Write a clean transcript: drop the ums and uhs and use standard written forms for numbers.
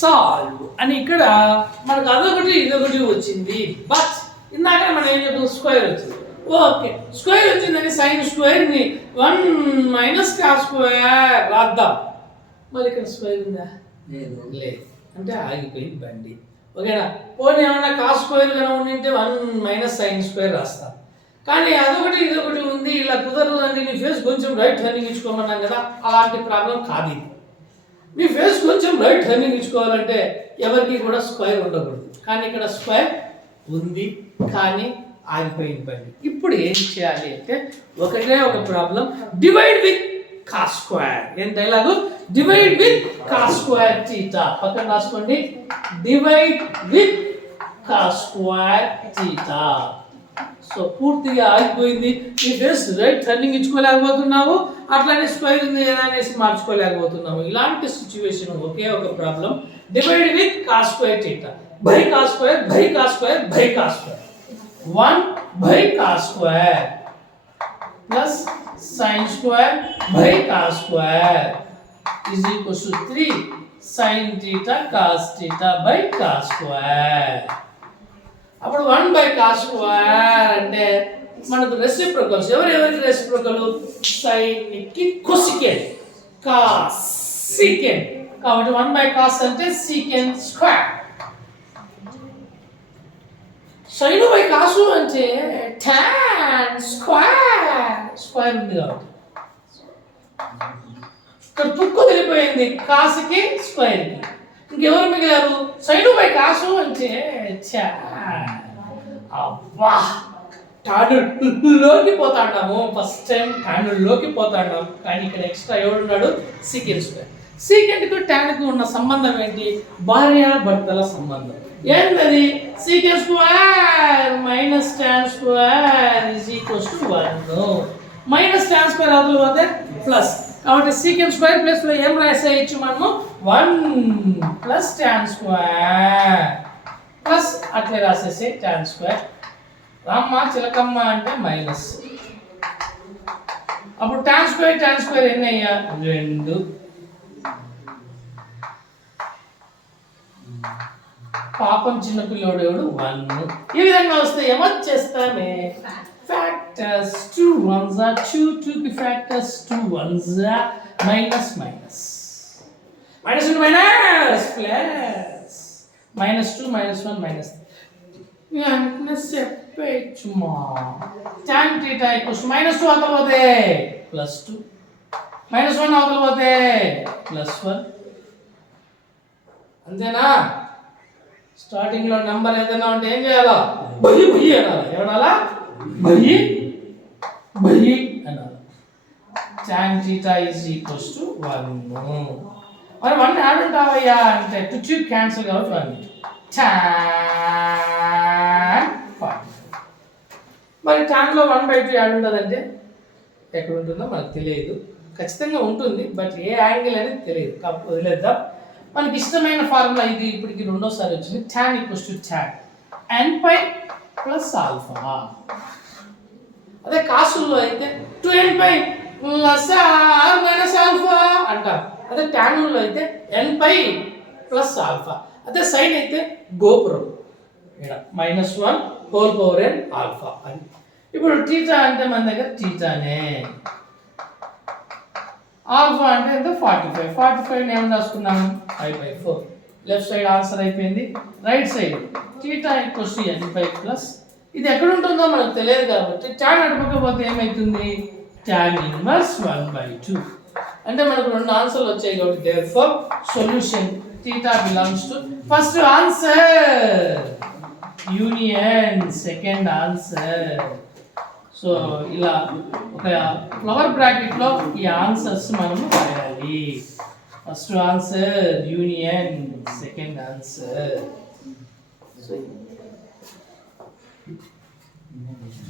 Solve అని ఇక్కడ మనకు అదొకటి ఇదొకటి వచ్చింది. బట్ ఇందాక మనం ఏం చెప్తాం, స్క్వేర్ వచ్చింది. ఓకే, స్క్వేర్ వచ్చిందని సైన్ స్క్వేర్ని 1 మైనస్ కాస్ స్క్వేర్ రాద్దాం. మరి ఇక్కడ స్క్వేర్ ఉందా? లేదు. అంటే ఆగిపోయింది బండి. ఓకేనా? పోనీ ఏమన్నా కాస్ స్క్వేర్ కనుక ఉంటే 1 మైనస్ సైన్ స్క్వేర్ రాస్తాం. కానీ అదొకటి ఇదొకటి ఉంది, ఇలా కుదరదు అండి. నీ ఫేస్ కొంచెం రైట్ టర్నింగ్ ఇచ్చుకోమన్నాం కదా, అలాంటి ప్రాబ్లం కాదు ఇది. మీ ఫేస్ కొంచెం రైట్ టర్నింగ్ ఇచ్చుకోవాలంటే ఎవరికి కూడా స్క్వేర్ ఉండకూడదు. కానీ ఇక్కడ స్క్వేర్ ఉంది, కానీ ఆగిపోయింది బండి. ఇప్పుడు ఏం చేయాలి అంటే ఒకటే ఒక problem, divide with cos square. ఏం dialogue? Divide with cos square theta. పక్కన రాసుకోండి, divide with cos square theta. So పూర్తిగా ఆగిపోయింది. ఈ ఫేస్ రైట్ టర్నింగ్ ఇచ్చుకోలేకపోతున్నావు, అట్లానే స్క్వేర్ ఉంది కదా అనేసి మార్చుకోలేకపోతున్నాము. ఇలాంటి సిచ్యువేషన్ ఒకే ఒక problem, divide with cos square theta. By cos square, by cos square, by cos square. 1 by cos square plus sine square by cos square is equals to 3 sine theta cos theta by cos square. అప్పుడు 1 by cos square అంటే మనకు reciprocals. ఎవరెవరికి reciprocal? Sign కి cosecant, cos secant. కాబట్టి 1 by cos అంటే secant square. Sign by కాసు అంటే tan square. Square ఉంది కాబట్టి ఇక్కడ తుక్కు తెలిపోయింది, కాసుకి స్క్వేర్కి. ఇంకెవరు మిగిలారు? సైన్ బై కాసు అంటే అబ్బా టానులోకి పోతాడాము. ఫస్ట్ టైం టానులోకి పోతాడాము. కానీ ఇక్కడ ఎక్స్ట్రా ఎవడున్నాడు? Secant square. సీకెంట్కు టాన్కు ఉన్న సంబంధం ఏంటి? భార్య భర్తల సంబంధం. ఏంటది? Secant square minus tan square is equals to 1. Minus tan square అవతల పోతే ప్లస్. కాబట్టి సీకెంట్ స్క్వేర్ ప్లస్ లో ఏం రాసేయచ్చు మనము? 1 ప్లస్ టాన్ స్క్వేర్ ప్లస్ అట్లే రాసేసి టాన్ స్క్వేర్. రామ్మ చిలకమ్మ అంటే మైనస్. అప్పుడు టాన్ స్క్వేర్ ఎన్ని అయ్యా? 2. పాపం చిన్న పిల్లోడు 1. ఈ విధంగా వస్తే ఏమొచ్చేస్తామే? Factors 2 1s are 2 2 factors 2 1s minus minus minus minus plus -2 -1 minus. వెంటనే చెప్పేయచ్చుమా. tan θ ఈక్వల్స్ -2 అవతల పోతే +2, -1 అవతల పోతే +1. అంతేనా? స్టార్టింగ్ లో నంబర్ ఏదైనా ఉంటే ఏం చేయాలా? బయ్యి బయ్యి అనాలి. ఏమనాలా? బయ్యి బయ్యి అనాలి. tan θ is equals to 1. మరి 1 యాడ్ ఉంటావయ్యా అంటే 2 క్యాన్సిల్ కాబట్టి 1 tan 5. మరి tan లో 1/2 యాడ్ ఉంటుందంటే ఎక్కడ ఉంటుందో మనకు తెలియదు. ఖచ్చితంగా ఉంటుంది, బట్ ఏ యాంగిల్ అనేది తెలియదు. కాబట్టి వదిలేద్దాం. మనకి ఇష్టమైన ఫార్ములా ఇది. ఇప్పటికి రెండోసారి వచ్చింది. tan equals to tan nπ plus alpha. అదే కాసుల్లో అయితే 2nπ plus are minus alpha అంటాం. అదే ట్యానుల్లో అయితే nπ ప్లస్ ఆల్ఫా. అదే సైన్ అయితే గోపురం ఇక్కడ -1 హోల్ పవర్ n ఆల్ఫా అని. ఇప్పుడు థీటా అంటే మన దగ్గర థీటానే. ఆల్ఫా అంటే ఎంత? 45. 45 ఏం రాసుకున్నాము? 5/4. లెఫ్ట్ సైడ్ ఆన్సర్ అయిపోయింది. Right side theta equals to nπ plus ఇది ఎక్కడ ఉంటుందో మనకు తెలియదు కాబట్టి tan అటుపక్కపోతే ఏమవుతుంది? tan inverse 1/2. అంటే మనకు 2 ఆన్సర్లు వచ్చాయి కాబట్టి therefore solution theta belongs to first answer union second answer. So ఇలా ఒక ఫ్లవర్ బ్రాకెట్ లో ఈ ఆన్సర్స్ మనం రాయాలి. First answer union second answer. So